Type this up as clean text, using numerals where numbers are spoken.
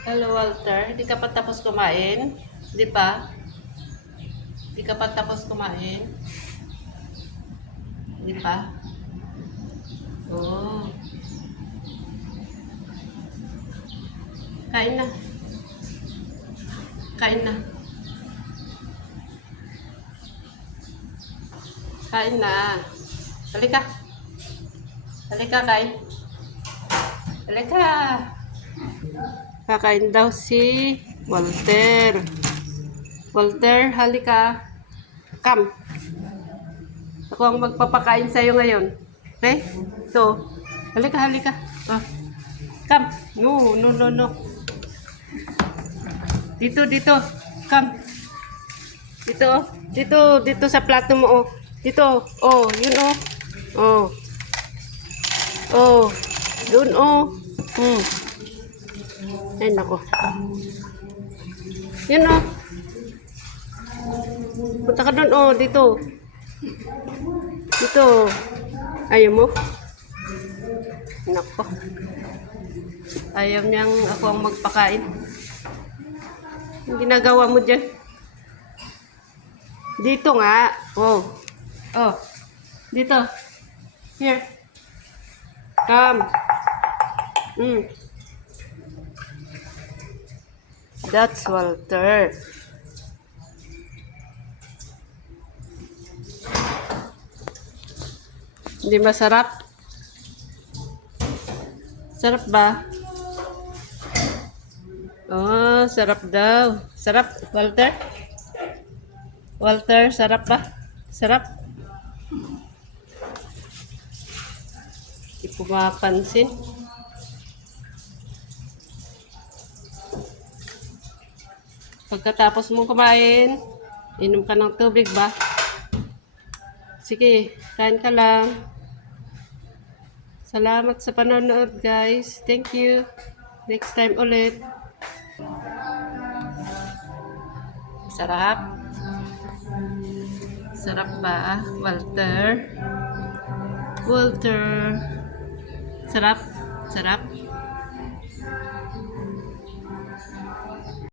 Hello, Walter. Di ka pa tapos kumain? Di pa? Di ka pa tapos kumain? Di pa? Oo. Kain na. Kain na. Kain na. Halika. Halika, kain. Halika. Kakain daw si Walter. Walter, halika. Come. Ako ang magpapakain sa'yo ngayon. Okay? So, halika, halika. Ah, come. No, no, no, no. Dito, dito. Come. Dito, oh. Dito sa plato mo, oh. Dito, oh, yun, oh. Oh. Oh. Doon, oh. Ay, nako. Yun, oh. Punta ka doon, oh. Dito. Dito. Ayaw mo? Nako. Ayaw niyang ako ang magpakain. Ang ginagawa mo dyan? Dito nga. Oh. Oh. Dito. Here. Come. That's Walter. Hindi masarap? Sarap ba? Oh, sarap daw. Sarap, Walter? Walter, sarap ba? Sarap? Hindi pumapansin. Pagkatapos mong kumain, inom ka ng tubig ba? Sige, kain ka lang. Salamat sa panonood, guys. Thank you. Next time ulit. Sarap? Sarap ba, Walter? Walter. Sarap? Sarap?